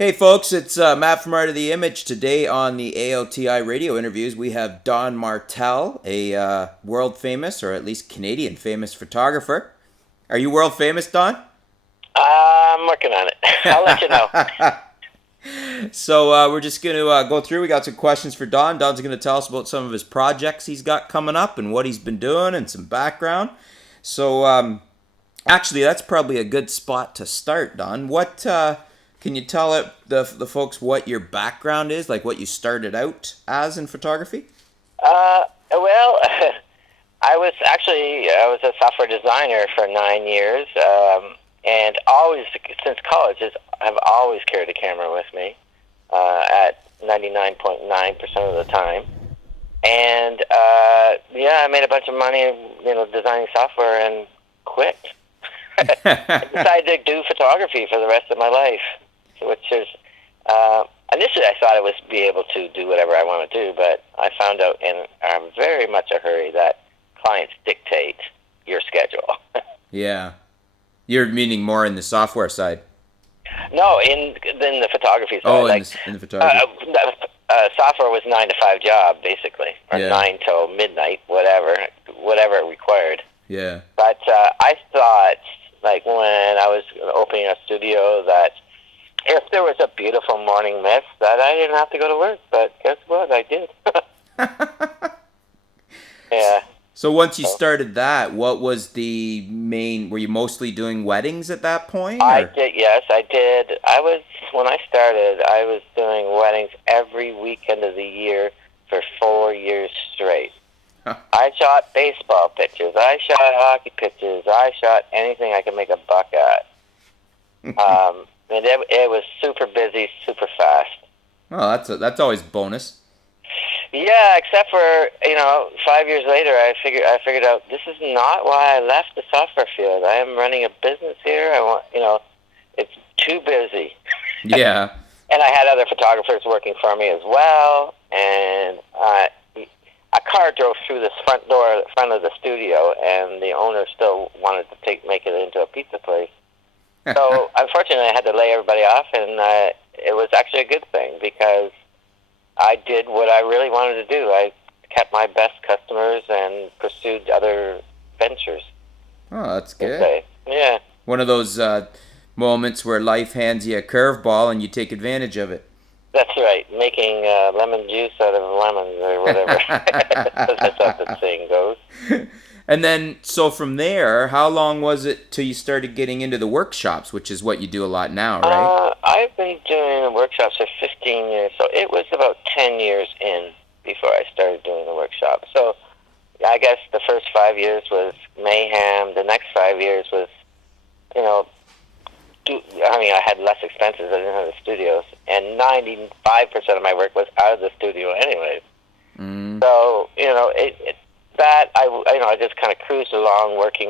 Hey folks, it's Matt from Art of the Image. Today on the AOTI radio interviews, we have Don Martel, a world famous, or at least Canadian famous photographer. Are you world famous, Don? I'm working on it. I'll let you know. So we're just going to go through. We got some questions for Don. Don's going to tell us about some of his projects he's got coming up and what he's been doing and some background. So actually, that's probably a good spot to start, Don. What can you tell the folks what your background is, like what you started out as in photography? Well, I was a software designer for 9 years, and always since college I've always carried a camera with me at 99.9% of the time. And I made a bunch of money, designing software and quit. I decided to do photography for the rest of my life, which is initially I thought I was be able to do whatever I want to do, but I found out in very much a hurry that clients dictate your schedule. Yeah. You're meaning more in the software side. No, in the photography side. Oh, in the photography. Software was 9 to 5 job basically, or Yeah. 9 till midnight, whatever it required. Yeah. But I thought, like when I was opening a studio, that if there was a beautiful morning mist, that I didn't have to go to work. But guess what? I did. Yeah. So once you started that, what was the main? Were you mostly doing weddings at that point? I Or? did. Yes, I did. When I started, I was doing weddings every weekend of the year for 4 years straight. Huh. I shot baseball pictures. I shot hockey pictures. I shot anything I could make a buck at. And it was super busy, super fast. Oh, that's always bonus. Yeah, except for 5 years later, I figured out this is not why I left the software field. I am running a business here. It's too busy. Yeah. And I had other photographers working for me as well, and a car drove through this front of the studio, and the owner still wanted to make it into a pizza place. So unfortunately, I had to lay everybody off, and it was actually a good thing because I did what I really wanted to do. I kept my best customers and pursued other ventures. Oh, that's good. Yeah. One of those moments where life hands you a curveball and you take advantage of it. That's right. Making lemon juice out of lemons or whatever. That's how the saying goes. And then, so from there, how long was it till you started getting into the workshops, which is what you do a lot now, right? I've been doing workshops for 15 years, so it was about 10 years in before I started doing the workshop. So I guess the first 5 years was mayhem. The next 5 years was, I had less expenses. I didn't have the studios, and 95% of my work was out of the studio anyways. Mm. So, I just kind of cruised along, working,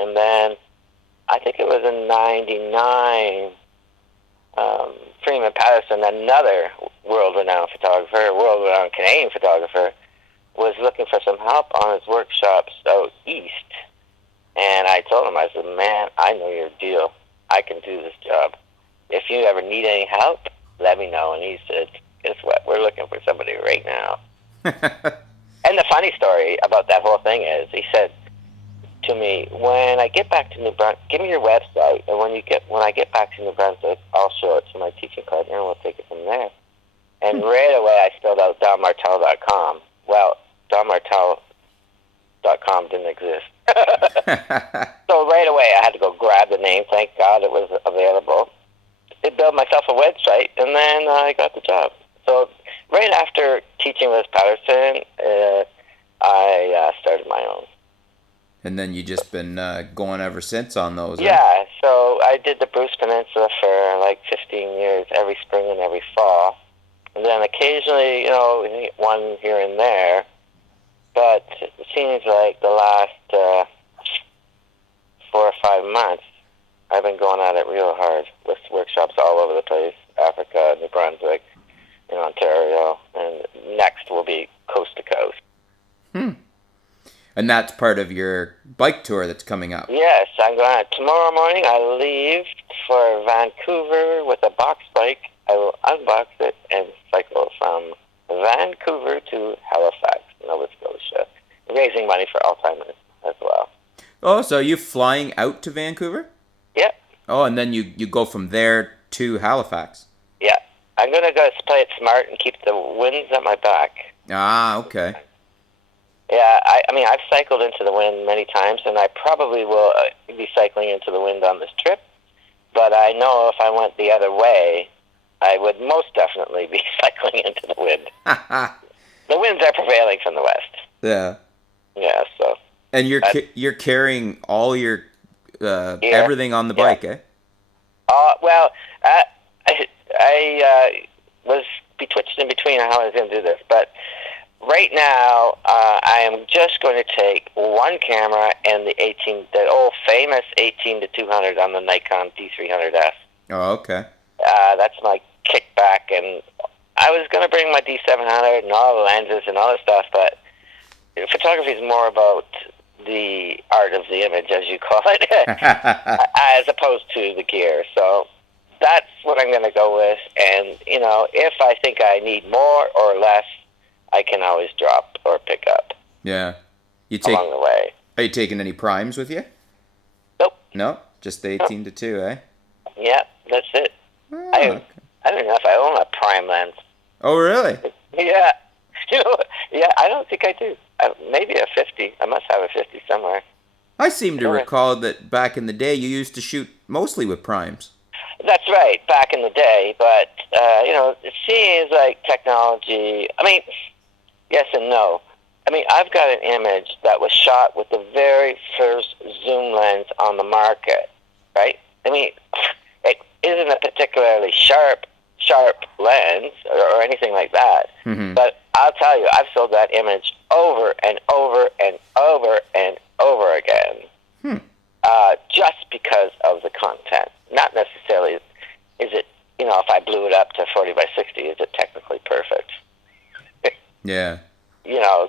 and then I think it was in '99, Freeman Patterson, another world-renowned Canadian photographer, was looking for some help on his workshops out east. And I told him, I said, man, I know your deal. I can do this job. If you ever need any help, let me know. And he said, guess what? We're looking for somebody right now. And the funny story about that whole thing is, he said to me, when I get back to New Brunswick, give me your website, and when I get back to New Brunswick, I'll show it to my teaching partner, and we'll take it from there. And right away, I spelled out donmartel.com. Well, donmartel.com didn't exist. So right away, I had to go grab the name. Thank God it was available. I built myself a website, and then I got the job. So right after teaching with Patterson, I started my own. And then you just been going ever since on those, Yeah, right? so I did the Bruce Peninsula for like 15 years, every spring and every fall. And then occasionally, one here and there. But it seems like the last 4 or 5 months, I've been going at it real hard with workshops all over the place, Africa, New Brunswick, in Ontario, and next will be coast to coast. And that's part of your bike tour that's coming up. Yes, I'm going tomorrow morning. I leave for Vancouver with a box bike. unbox it, and cycle from Vancouver to Halifax, Nova Scotia, raising money for Alzheimer's as well. Oh, so are you flying out to Vancouver? Yep. Oh, and then you go from there to Halifax. Yeah. I'm going to go play it smart and keep the winds at my back. Ah, okay. Yeah, I mean, I've cycled into the wind many times, and I probably will be cycling into the wind on this trip. But I know if I went the other way, I would most definitely be cycling into the wind. The winds are prevailing from the west. Yeah. Yeah, so. And you're carrying all your everything on the bike, eh? Well, I was betwixt in between on how I was going to do this, but right now I am just going to take one camera and the old famous 18 to 200 on the Nikon D300S. Oh, okay. That's my kickback, and I was going to bring my D700 and all the lenses and all this stuff, but photography is more about the art of the image, as you call it, as opposed to the gear. So that's what I'm going to go with. And, if I think I need more or less, I can always drop or pick up. Yeah. Along the way. Are you taking any primes with you? Nope. No? Just the 18 to 2, eh? Yeah, that's it. Oh, I don't know if I own a prime lens. Oh, really? Yeah. Yeah, I don't think I do. Maybe a 50. I must have a 50 somewhere. I seem to recall that back in the day you used to shoot mostly with primes. That's right, back in the day. But, it seems like technology... I mean, yes and no. I mean, I've got an image that was shot with the very first zoom lens on the market, right? I mean, it isn't a particularly sharp lens or anything like that. Mm-hmm. But I'll tell you, I've sold that image over and over and over and over again, just because of the content. Not necessarily, is it, if I blew it up to 40 by 60, is it technically perfect? Yeah.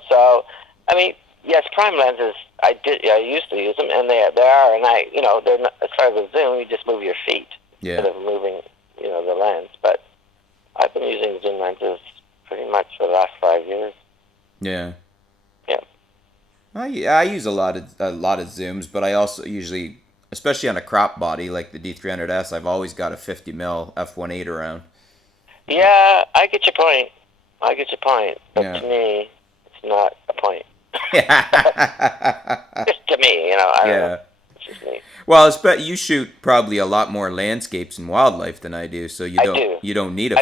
So, I mean, yes, prime lenses, I used to use them, and they are, and they're not, as far as the zoom, you just move your feet instead of moving, the lens. But I've been using zoom lenses pretty much for the last 5 years. Yeah. Yeah. I use a lot of zooms, but I also usually, especially on a crop body like the D300S, I've always got a 50mm f1.8 around. Yeah, I get your point. But to me, it's not a point. Just to me, I don't know. It's just me. Well, you shoot probably a lot more landscapes and wildlife than I do, so you don't need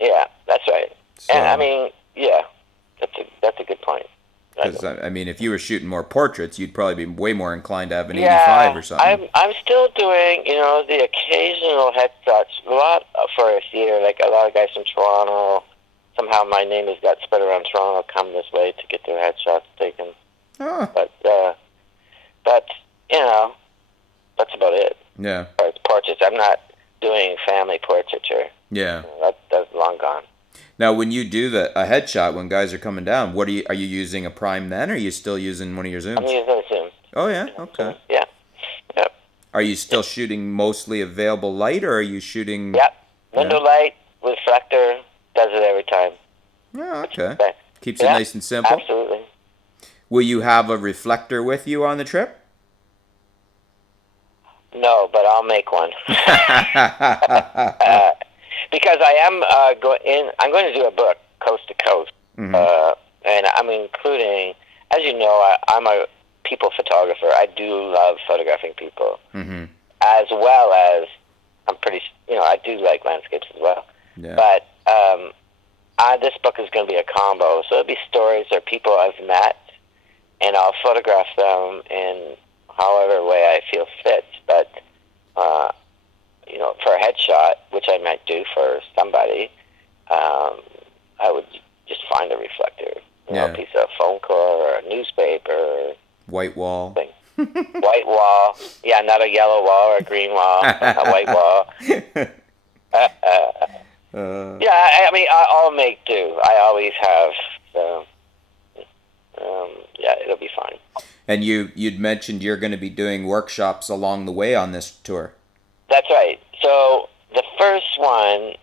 Yeah, that's right. So, and I mean, yeah, that's a good point. Because I mean, if you were shooting more portraits, you'd probably be way more inclined to have an 85 or something. I'm still doing, the occasional headshots. A lot for a theater, like a lot of guys from Toronto. Somehow my name has got spread around Toronto. Come this way to get their headshots taken. Oh. But that's about it. Yeah. As portraits, I'm not doing family portraiture. Yeah. That's long gone. Now, when you do a headshot, when guys are coming down, are you using a prime then, or are you still using one of your zooms? I'm using a zoom. Oh, yeah? Okay. Yeah. Yep. Are you still shooting mostly available light, or are you shooting... Yep. Window light, reflector, does it every time. Oh, okay. Keeps it nice and simple? Absolutely. Will you have a reflector with you on the trip? No, but I'll make one. Because I'm going to do a book, Coast to Coast, and I'm including, as you know, I'm a people photographer. I do love photographing people, as well as I do like landscapes as well. Yeah. But this book is going to be a combo, so it'll be stories or people I've met, and I'll photograph them in however way I feel fit. But for a headshot, which I might do for somebody, I would just find a reflector, a piece of foam core or a newspaper. White wall. White wall. Yeah, not a yellow wall or a green wall. A white wall. I mean, I'll make do. I always have. So, it'll be fine. And you'd mentioned you're going to be doing workshops along the way on this tour. That's right. So the first one,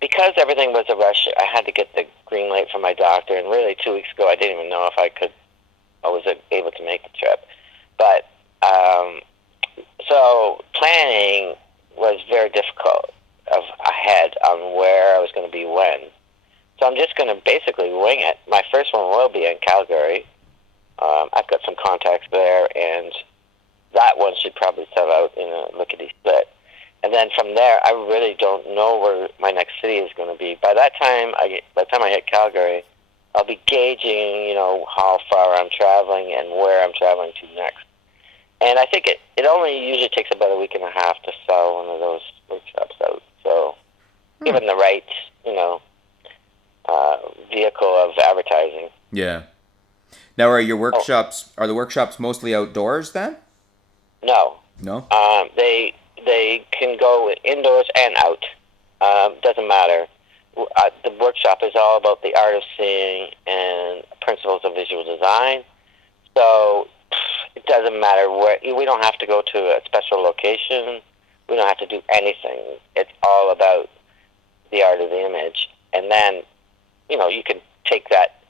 because everything was a rush, I had to get the green light from my doctor, and really 2 weeks ago I didn't even know if I was able to make the trip. But so planning was very difficult ahead on where I was going to be when. So I'm just going to basically wing it. My first one will be in Calgary. I've got some contacts there, and that one should probably sell out in a lickety-split. And then from there, I really don't know where my next city is going to be. By the time I hit Calgary, I'll be gauging, how far I'm traveling and where I'm traveling to next. And I think it only usually takes about a week and a half to sell one of those workshops out. So given the right, vehicle of advertising. Yeah. Now, are the workshops mostly outdoors then? No. No? They can go indoors and out. Doesn't matter. The workshop is all about the art of seeing and principles of visual design. So it doesn't matter where. We don't have to go to a special location. We don't have to do anything. It's all about the art of the image. And then, you can take that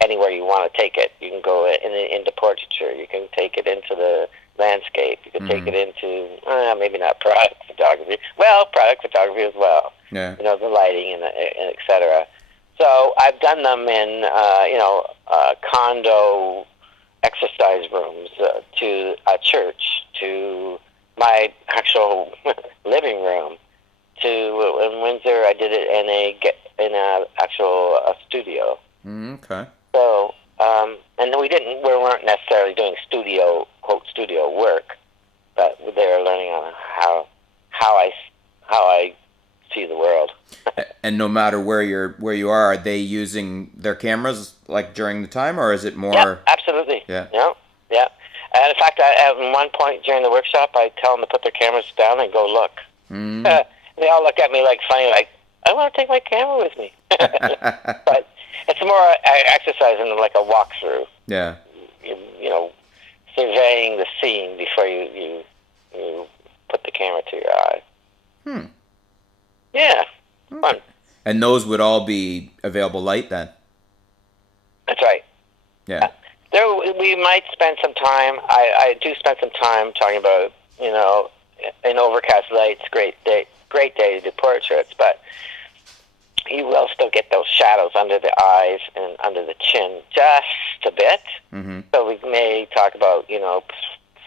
anywhere you want to take it. You can go into portraiture. You can take it into the landscape. You can take it into maybe not product photography. Well, product photography as well. Yeah. The lighting and et cetera. So I've done them in condo exercise rooms, to a church, to my actual living room. In Windsor, I did it in a actual studio. Okay. So, and we weren't necessarily doing studio work, but they were learning on how I see the world. And no matter where you are they using their cameras like during the time, or is it more? Yeah, absolutely. Yeah. Yeah. And in fact, at one point during the workshop, I tell them to put their cameras down and go look. They all look at me like funny, like, I want to take my camera with me. But it's more exercising like a walkthrough. Yeah. Surveying the scene before you put the camera to your eye. Yeah. Okay. Fun. And those would all be available light then? That's right. Yeah. We might spend some time. I do spend some time talking about, in overcast lights, great day to do portraits, but you will still get those shadows under the eyes and under the chin just a bit. Mm-hmm. So we may talk about,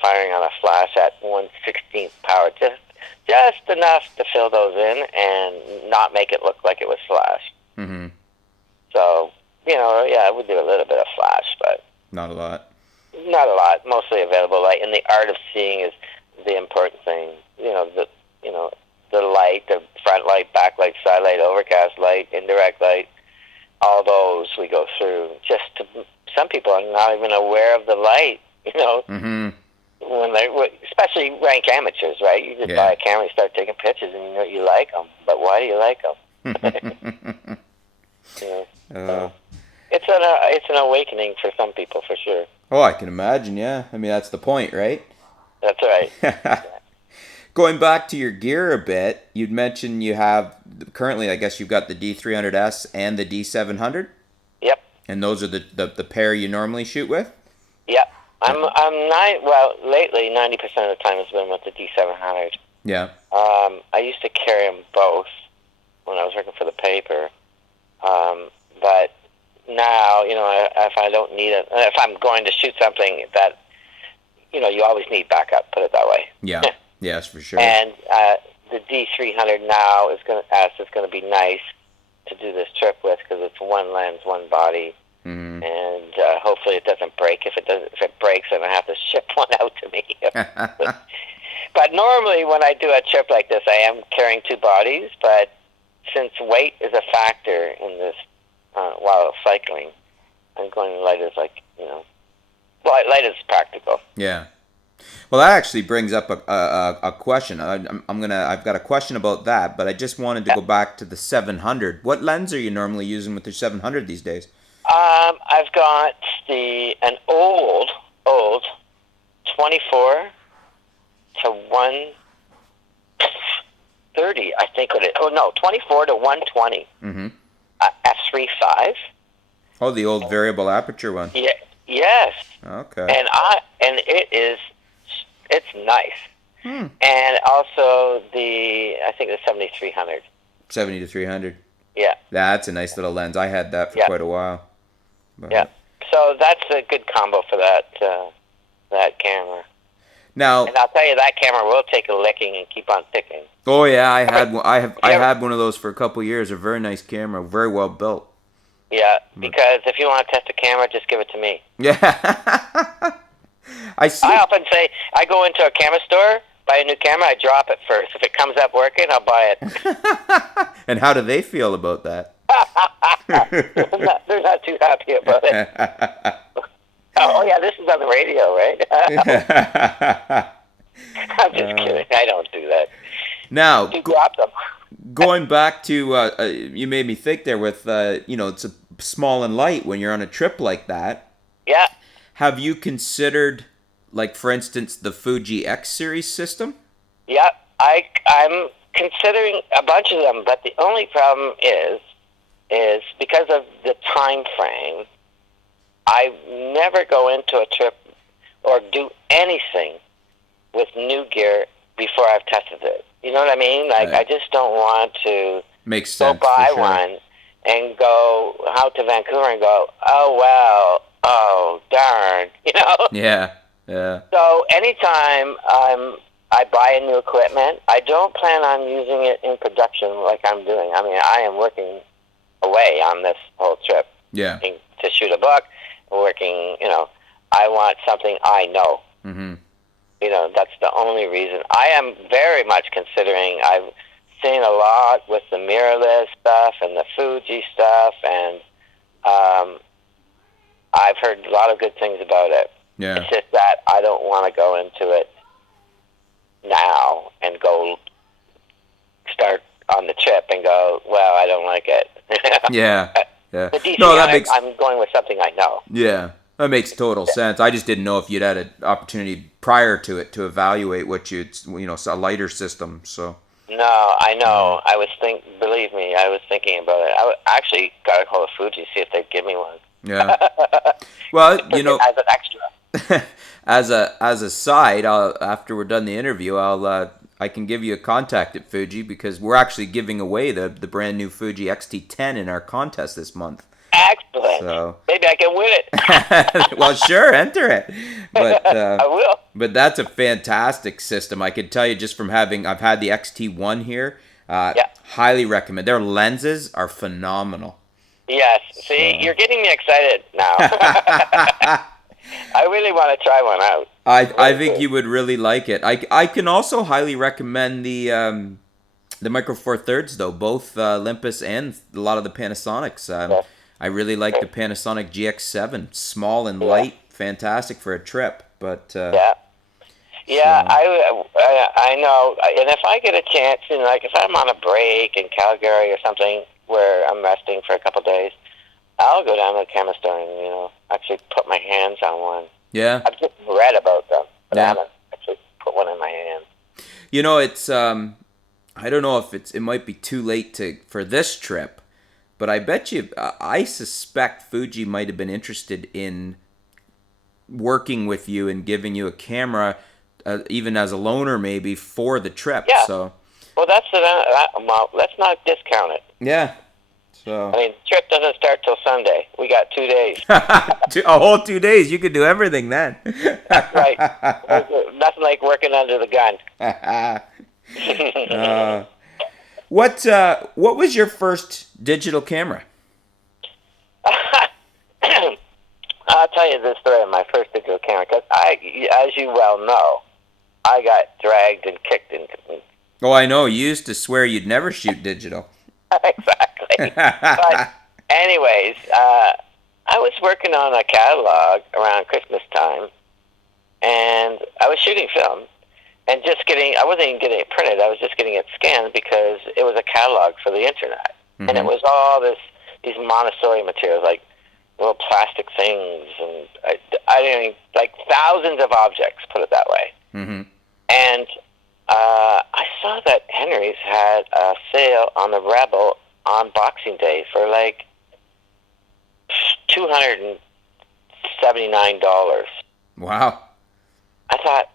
firing on a flash at 1/16th power, just enough to fill those in and not make it look like it was flash. Mm-hmm. So, we do a little bit of flash, but not a lot. Not a lot. Mostly available light, and the art of seeing is the important thing. The light, the front light, back light, side light, overcast light, indirect light, all those we go through. Some people are not even aware of the light, Mm-hmm. Especially rank amateurs, right? You just buy a camera and start taking pictures, and you like them. But why do you like them? It's an awakening for some people, for sure. Oh, I can imagine, yeah. I mean, that's the point, right? That's right. Going back to your gear a bit, you'd mentioned you have, currently, I guess you've got the D300S and the D700? Yep. And those are the pair you normally shoot with? Yep. Lately, 90% of the time has been with the D700. Yeah. I used to carry them both when I was working for the paper. But now, if I don't need it, if I'm going to shoot something that, you always need backup, put it that way. Yeah. Yes, for sure. And the D300 now is going to be nice to do this trip with because it's one lens, one body, and hopefully it doesn't break. If it breaks, then I have to ship one out to me. But normally when I do a trip like this, I am carrying two bodies. But since weight is a factor in this while cycling, I'm going light as light is practical. Yeah. Well, that actually brings up a question. I've got a question about that, but I just wanted to go back to the 700. What lens are you normally using with your 700 these days? I've got an old 24 to 1. 30, I think it is. Oh, no, 24 to 120. Mm-hmm. F3.5. Oh, the old variable aperture one. Yeah, yes. Okay. And it's nice. And also I think the 7300. 70 to 300. Yeah. That's a nice little lens. I had that for quite a while. But... Yeah. So that's a good combo for that camera. Now, and I'll tell you, that camera will take a licking and keep on ticking. Oh yeah, I had one. I had one of those for a couple of years. A very nice camera, very well built. Yeah, because if you want to test a camera, just give it to me. Yeah. I often say, I go into a camera store, buy a new camera, I drop it first. If it comes up working, I'll buy it. And how do they feel about that? They're not too happy about it. Oh yeah, this is on the radio, right? I'm just kidding. I don't do that. Now, you drop them. Going back to, you made me think there with, it's a small and light when you're on a trip like that. Yeah. Have you considered, like, for instance, the Fuji X series system? Yeah, I'm considering a bunch of them, but the only problem is because of the time frame, I never go into a trip or do anything with new gear before I've tested it. You know what I mean? Like, right. I just don't want to go buy one and go out to Vancouver and go, oh, well, oh, darn, you know? Yeah, yeah. So anytime I buy a new equipment, I don't plan on using it in production like I'm doing. I mean, I am working away on this whole trip. Yeah. To shoot a book, working, I want something I know. Mm-hmm. That's the only reason. I am very much considering, I've seen a lot with the mirrorless stuff and the Fuji stuff, and I've heard a lot of good things about it. Yeah. It's just that I don't want to go into it now and go start on the trip and go, well, I don't like it. Yeah. Yeah. The DCI, I'm going with something I know. Yeah. That makes total sense. I just didn't know if you'd had an opportunity prior to it to evaluate a lighter system. So. No, I know. Believe me, I was thinking about it. I actually got a hold of Fuji, see if they'd give me one. Yeah. Well, as an extra. as a side, after we're done the interview, I can give you a contact at Fuji because we're actually giving away the brand new Fuji X-T10 in our contest this month. Excellent. So, maybe I can win it. Well, sure, enter it. But I will. But that's a fantastic system. I could tell you just from I've had the X-T1 here. Highly recommend. Their lenses are phenomenal. Yes. See, you're getting me excited now. I really want to try one out. I think you would really like it. I can also highly recommend the Micro Four Thirds though, both Olympus and a lot of the Panasonics. I really like the Panasonic GX7, small and light, fantastic for a trip. But I know. And if I get a chance, like if I'm on a break in Calgary or something where I'm resting for a couple of days, I'll go down to the camera store and actually put my hands on one. Yeah. I've just read about them, but I haven't actually put one in my hand. It's I don't know if it might be too late for this trip, but I bet you I suspect Fuji might have been interested in working with you and giving you a camera, even as a loaner maybe for the trip. Yeah. So. Well, let's not discount it. Yeah. So. I mean, trip doesn't start till Sunday. We got 2 days. A whole 2 days. You could do everything then. That's right. Nothing like working under the gun. What was your first digital camera? I'll tell you this story of my first digital camera, because as you well know, I got dragged and kicked into. Oh, I know. You used to swear you'd never shoot digital. Exactly. But anyways, I was working on a catalog around Christmas time, and I was shooting film, and I wasn't even getting it printed, I was just getting it scanned because it was a catalog for the internet. Mm-hmm. And it was all these Montessori materials, like little plastic things, and I didn't like thousands of objects, put it that way. Mm-hmm. And I saw that Henry's had a sale on the Rebel on Boxing Day for like $279. Wow. I thought,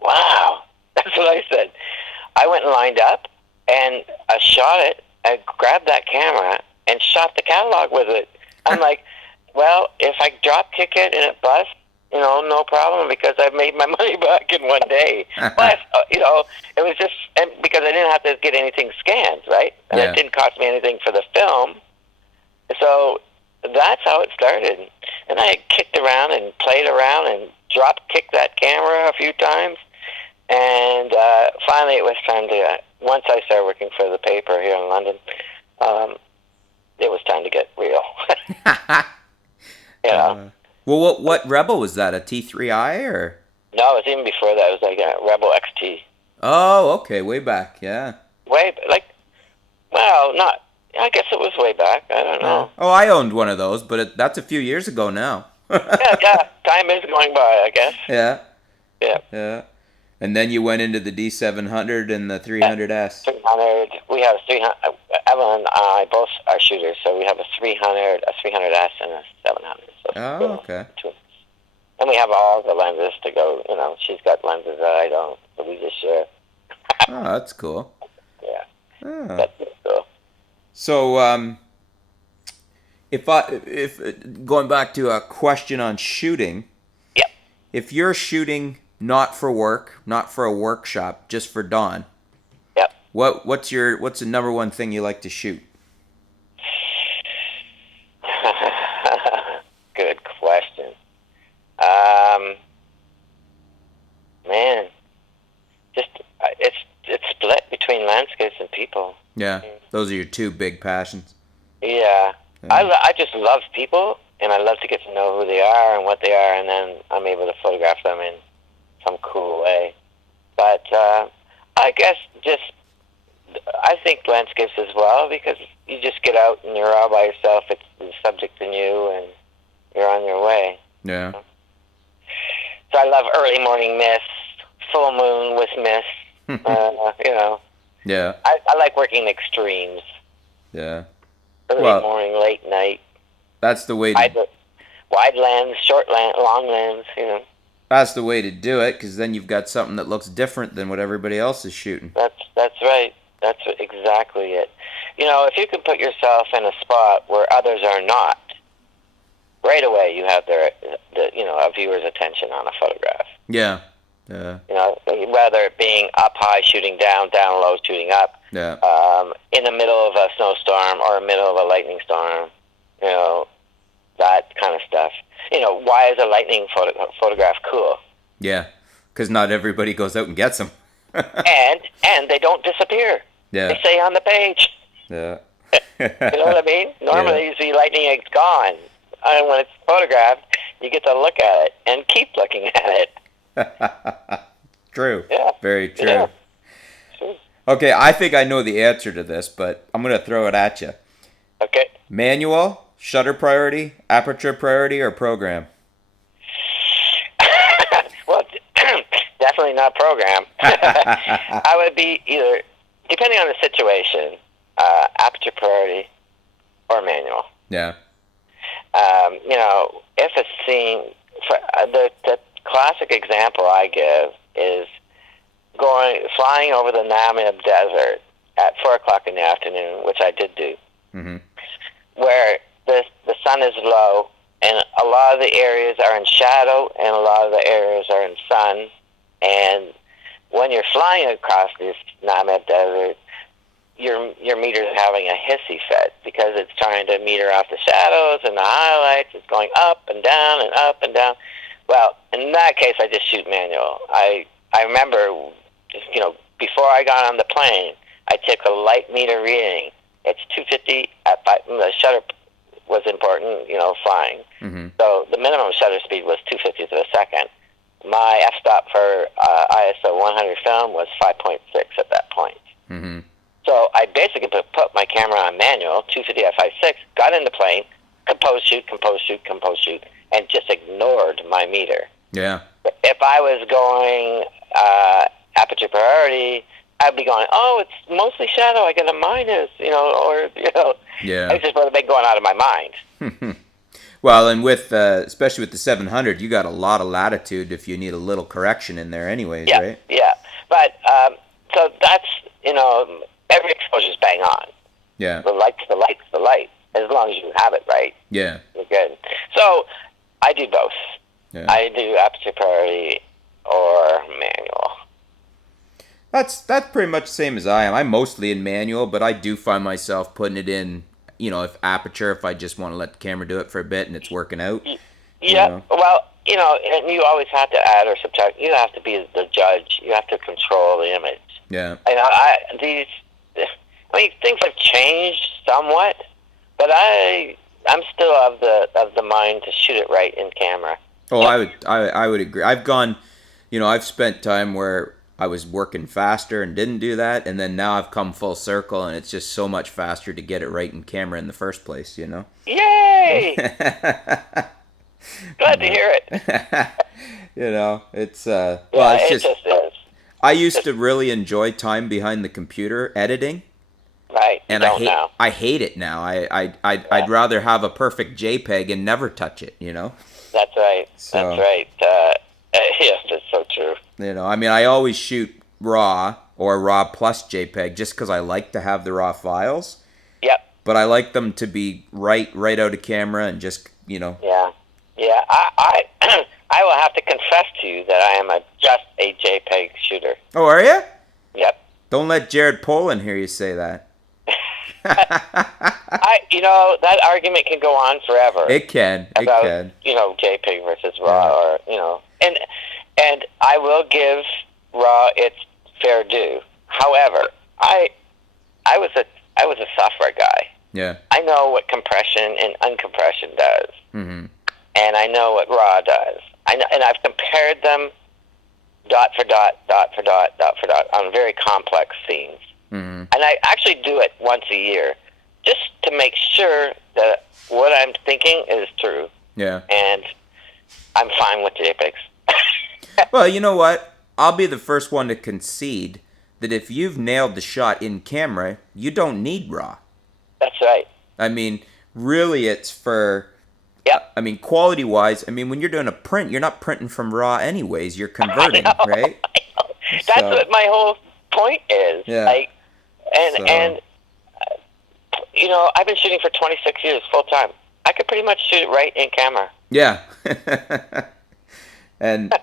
wow, that's what I said. I went and lined up, and I shot it. I grabbed that camera and shot the catalog with it. I'm like, well, if I drop kick it and it busts, no problem, because I made my money back in one day. But, it was just because I didn't have to get anything scanned, right? And it didn't cost me anything for the film. So that's how it started. And I kicked around and played around and drop-kicked that camera a few times. And finally it was time to, once I started working for the paper here in London, it was time to get real. Well, what Rebel was that? A T3i or? No, it was even before that. It was like a Rebel XT. Oh, okay, way back, yeah. Not. I guess it was way back. I don't know. Oh, I owned one of those, but that's a few years ago now. yeah. Time is going by, I guess. Yeah. Yeah. And then you went into the D700 and the 300S. 300. We have a 300. Evelyn and I both are shooters, so we have a 300, a 300S, and a 700. So okay. And we have all the lenses to go. She's got lenses that I don't, so we just share. Oh, that's cool. Yeah. Oh. That's cool. So, if going back to a question on shooting, yep. If you're shooting not for work, not for a workshop, just for Don, yep. What's the number one thing you like to shoot? Good question. Man, just it's split between landscapes and people. Yeah, those are your two big passions. Yeah. I just love people, and I love to get to know who they are and what they are, and then I'm able to photograph them in some cool way. But I guess I think landscapes as well, because you just get out and you're all by yourself. It's the subject in you, and you're on your way. Yeah. So I love early morning mist, full moon with mist. Yeah. I like working extremes. Yeah. Early morning, late night. That's the way to... Wide lens, short lens, long lens, That's the way to do it, because then you've got something that looks different than what everybody else is shooting. That's right. That's exactly it. If you can put yourself in a spot where others are not, right away you have a viewer's attention on a photograph. Yeah. Yeah. Whether it being up high shooting down, down low shooting up, yeah. In the middle of a snowstorm or middle of a lightning storm, that kind of stuff. Why is a lightning photograph cool? Yeah, because not everybody goes out and gets them. and they don't disappear. Yeah. They stay on the page. Yeah. You know what I mean? Normally you see lightning, it's gone. And when it's photographed, you get to look at it and keep looking at it. True. Yeah. Very true. Yeah. True. Okay, I think I know the answer to this, but I'm going to throw it at you. Okay. Manual, shutter priority, aperture priority, or program? Well, definitely not program. I would be either, depending on the situation, aperture priority or manual. Yeah. If a scene, the classic example I give is flying over the Namib Desert at 4:00 in the afternoon, which I did do, where the sun is low and a lot of the areas are in shadow and a lot of the areas are in sun. And when you're flying across this Namib Desert, your meter's having a hissy fit because it's trying to meter out the shadows and the highlights. It's going up and down and up and down. Well, in that case, I just shoot manual. I remember, before I got on the plane, I took a light meter reading. It's 250 at 5. The shutter was important, flying. Mm-hmm. So the minimum shutter speed was 250 to the second. My f-stop for ISO 100 film was 5.6 at that point. Mm-hmm. So I basically put my camera on manual, 250 at 5.6, got in the plane, compose shoot, and just ignored my meter. Yeah. If I was going aperture priority, I'd be going, oh, it's mostly shadow. I got a minus, or Yeah. it's just would have been going out of my mind. Well, and with especially with the 700, you got a lot of latitude if you need a little correction in there, anyways, Yeah, right? yeah. But so that's every exposure's bang on. Yeah. The light's the light's the light. As long as you have it right, Yeah. you're good. So I do both. Yeah. I do aperture priority or manual. That's pretty much the same as I am. I'm mostly in manual, but I do find myself putting it in, if aperture, if I just want to let the camera do it for a bit and it's working out. Yeah. Well, and you always have to add or subtract. You have to be the judge. You have to control the image. Yeah. And things have changed somewhat, but I'm still of the mind to shoot it right in camera. Oh, I would agree. I've gone, I've spent time where I was working faster and didn't do that, and then now I've come full circle, and it's just so much faster to get it right in camera in the first place, Yay! Glad to hear it. It's it's just is. I used to really enjoy time behind the computer editing. Right. And I hate it now. I'd rather have a perfect JPEG and never touch it, That's right. So, That's right. Yes, it's so true. I always shoot RAW or RAW plus JPEG just because I like to have the RAW files. Yep. But I like them to be right out of camera and just, Yeah. Yeah. I I will have to confess to you that I am just a JPEG shooter. Oh, are you? Yep. Don't let Jared Polin hear you say that. That argument can go on forever. It can. About, JPEG versus RAW, and I will give RAW its fair due. However, I was a software guy. Yeah. I know what compression and uncompression does, and I know what RAW does. And I've compared them dot for dot, dot for dot, dot for dot on very complex scenes. And I actually do it once a year just to make sure that what I'm thinking is true. Yeah. And I'm fine with JPEGs. Well, you know what? I'll be the first one to concede that if you've nailed the shot in camera, you don't need RAW. That's right. Really it's for... Yep. Quality-wise, when you're doing a print, you're not printing from RAW anyways. You're converting, right? That's what my whole point is. Yeah. I've been shooting for 26 years full time. I could pretty much shoot it right in camera. Yeah. and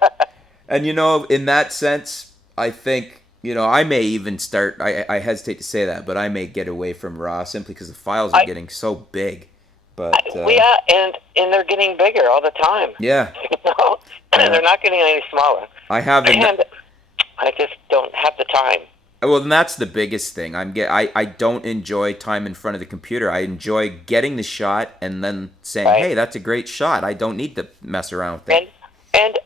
in that sense, I think, I may even start, I hesitate to say that, but I may get away from RAW simply because the files are getting so big. But and they're getting bigger all the time. Yeah. They're not getting any smaller. And I just don't have the time. Well, and that's the biggest thing. I don't enjoy time in front of the computer. I enjoy getting the shot and then saying, "Hey, that's a great shot." I don't need to mess around with it. And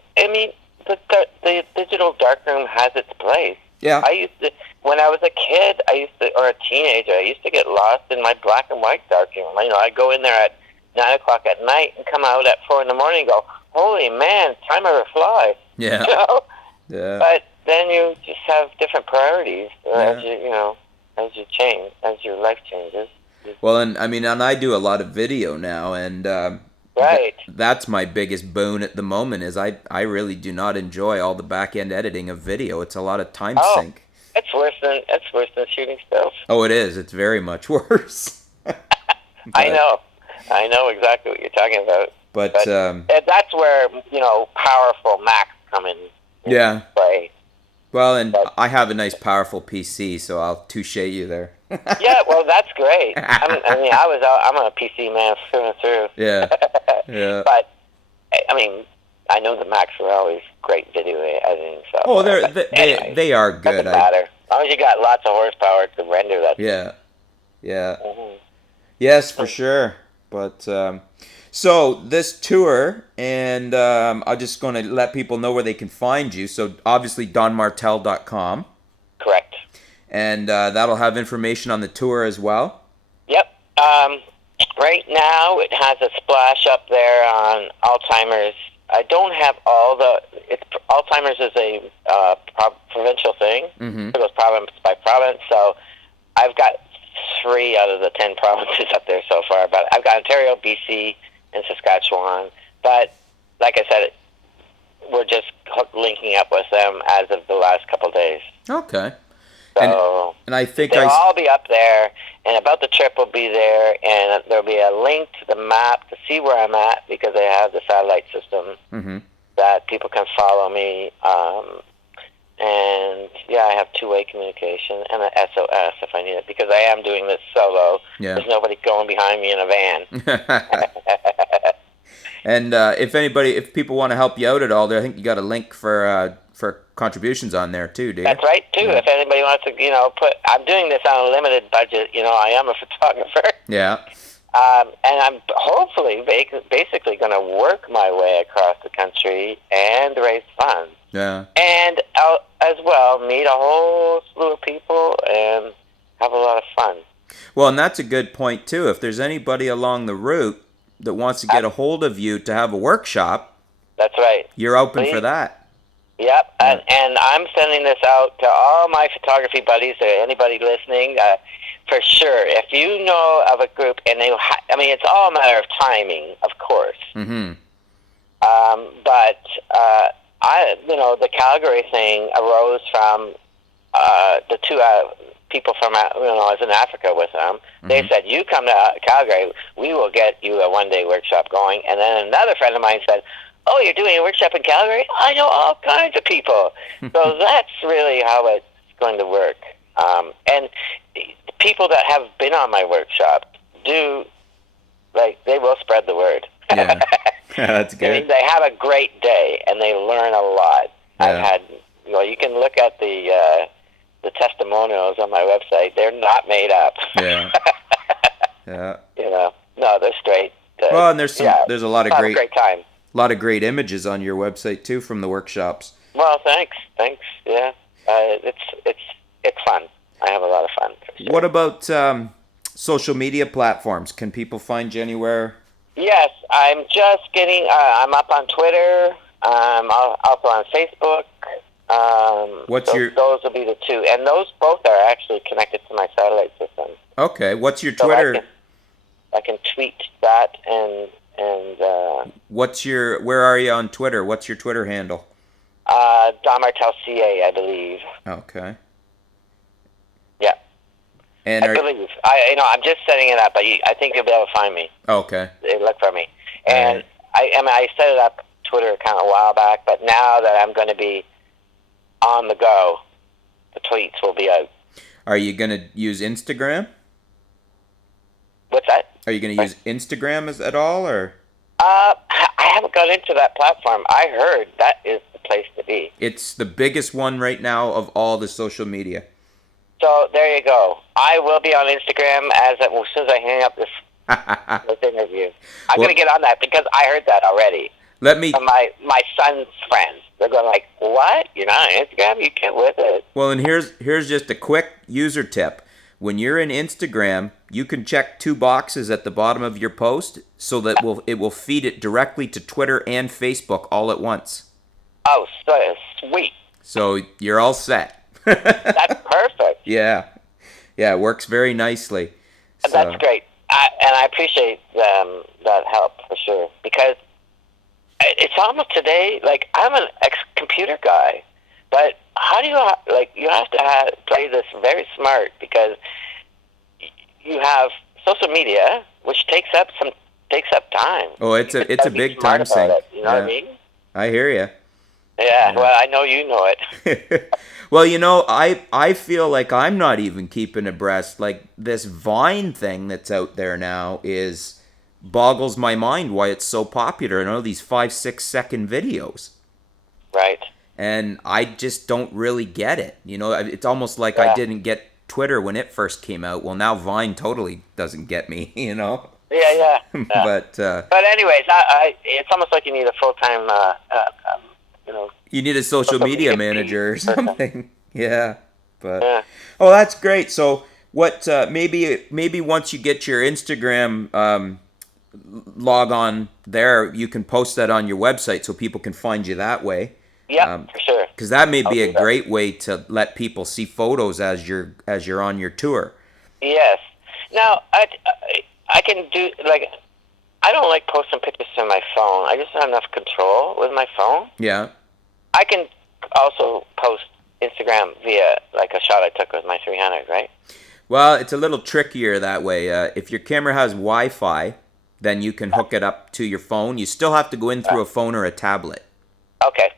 the digital darkroom has its place. Yeah. When I was a kid, or a teenager, I used to get lost in my black and white darkroom. I'd go in there at 9 o'clock at night and come out at 4 in the morning and go, "Holy man, time ever flies." Yeah. Yeah. But then you just have different priorities as you change, as your life changes. Well, and I do a lot of video now, and right. That's my biggest boon at the moment. Is I really do not enjoy all the back end editing of video. It's a lot of time sink. It's worse than shooting stills. Oh, it is. It's very much worse. I know exactly what you're talking about. But that's where powerful Macs come in. Yeah. Play. Well, and I have a nice, powerful PC, so I'll touche you there. Yeah, well, that's great. I'm a PC man through and through. Yeah, yeah. But I know the Macs are always great video editing. So. Oh, they are good. Doesn't matter. As long as you got lots of horsepower to render that. Yeah, yeah. Mm-hmm. Yes, for sure. But so this tour, and I'm just going to let people know where they can find you. So obviously donmartel.com. Correct. And that'll have information on the tour as well. Yep. Right now it has a splash up there on Alzheimer's I don't have all the. Alzheimer's is a provincial thing. Mm-hmm. It goes province by province. So I've got 3 out of the 10 provinces up there so far. But I've got Ontario, BC, and Saskatchewan. But like I said, we're just linking up with them as of the last couple of days. Okay. So and I think they'll all be up there, and About the Trip will be there, and there'll be a link to the map to see where I'm at, because I have the satellite system mm-hmm. that people can follow me. And yeah, I have two-way communication and an SOS if I need it, because I am doing this solo. Yeah. There's nobody going behind me in a van. And if people want to help you out at all, I think you got a link for contributions on there too, do you? That's right too. Yeah. If anybody wants to, I'm doing this on a limited budget. I am a photographer. Yeah. And I'm hopefully basically going to work my way across the country and raise funds. Yeah. And as well, meet a whole slew of people and have a lot of fun. Well, and that's a good point too. If there's anybody along the route that wants to get a hold of you to have a workshop, that's right. You're open for that. Yep, and I'm sending this out to all my photography buddies, or anybody listening, for sure. If you know of a group, and it's all a matter of timing, of course. Mm-hmm. But the Calgary thing arose from the 2 people from I was in Africa with them. Mm-hmm. They said, "You come to Calgary, we will get you a one-day workshop going." And then another friend of mine said, "Oh, you're doing a workshop in Calgary? I know all kinds of people." So that's really how it's going to work. And people that have been on my workshop they will spread the word. Yeah, that's good. They have a great day, and they learn a lot. Yeah. I've had, you can look at the testimonials on my website. They're not made up. Yeah. Yeah. No, they're straight. Well, and there's a lot of great time. A lot of great images on your website too from the workshops. Well, thanks. Yeah, it's fun. I have a lot of fun. For sure. What about social media platforms? Can people find you anywhere? Yes, I'm just getting. I'm up on Twitter. I'm also on Facebook. Those will be the 2, and those both are actually connected to my satellite system. Okay, what's your Twitter? So I can tweet that and. Where are you on Twitter? What's your Twitter handle? Don Martel CA, I believe. Okay. Yeah. And I believe. I'm just setting it up, but I think you'll be able to find me. Okay. Look for me. And I set it up Twitter account a while back, but now that I'm going to be on the go, the tweets will be out. Are you going to use Instagram? What's that? Are you going to use Instagram at all, or? I haven't got into that platform. I heard that is the place to be. It's the biggest one right now of all the social media. So there you go. I will be on Instagram as soon as I hang up this interview. I'm going to get on that because I heard that already. From my son's friends. They're going like, "What? You're not on Instagram? You get with it." Well, and here's just a quick user tip. When you're in Instagram, you can check 2 boxes at the bottom of your post so that it will feed it directly to Twitter and Facebook all at once. Oh, so sweet. So you're all set. That's perfect. Yeah. Yeah, it works very nicely. So. That's great. And I appreciate that help for sure. Because it's almost today, I'm an ex-computer guy. But how do you have to play this very smart, because you have social media, which takes up time. Oh, it's a big time sink. You know what I mean? I hear you. Yeah, well, I know you know it. Well, I feel like I'm not even keeping abreast. Like, this Vine thing that's out there now boggles my mind why it's so popular. And all these 5-6 second videos. Right. And I just don't really get it. It's almost like I didn't get Twitter when it first came out. Well, now Vine totally doesn't get me, Yeah. But anyways, it's almost like you need a full-time, you need a social media manager or something. Yeah. But yeah. Oh, that's great. So what? Maybe once you get your Instagram log on there, you can post that on your website so people can find you that way. Yeah, for sure. Because that may I'll be a do that. great way to let people see photos as you're on your tour. Yes. Now, I can do, like, I don't like posting pictures to my phone. I just don't have enough control with my phone. Yeah. I can also post Instagram via, like, a shot I took with my 300, right? Well, it's a little trickier that way. If your camera has Wi-Fi, then you can hook it up to your phone. You still have to go in through a phone or a tablet. Okay,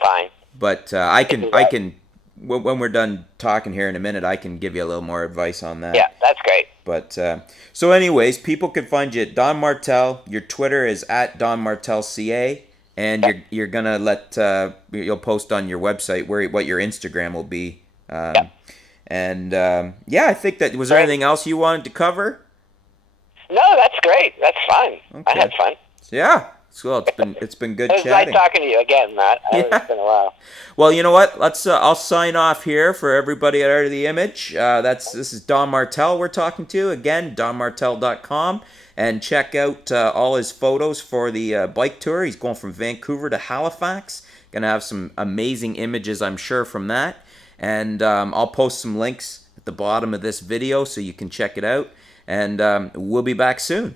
fine. But when we're done talking here in a minute, I can give you a little more advice on that. Yeah, that's great. But so, anyways, people can find you at Don Martel. Your Twitter is at Don Martel CA, and you're gonna you'll post on your website what your Instagram will be. And yeah, I think that was there anything else you wanted to cover? No, that's great. That's fine. Okay. I had fun. Yeah. So it's been good It was chatting. nice talking to you again, Matt. It's been a while. Well, you know what? I'll sign off here for everybody at Art of the Image. This is Don Martel we're talking to. Again, donmartel.com. And check out all his photos for the bike tour. He's going from Vancouver to Halifax. Going to have some amazing images, I'm sure, from that. And I'll post some links at the bottom of this video so you can check it out. And we'll be back soon.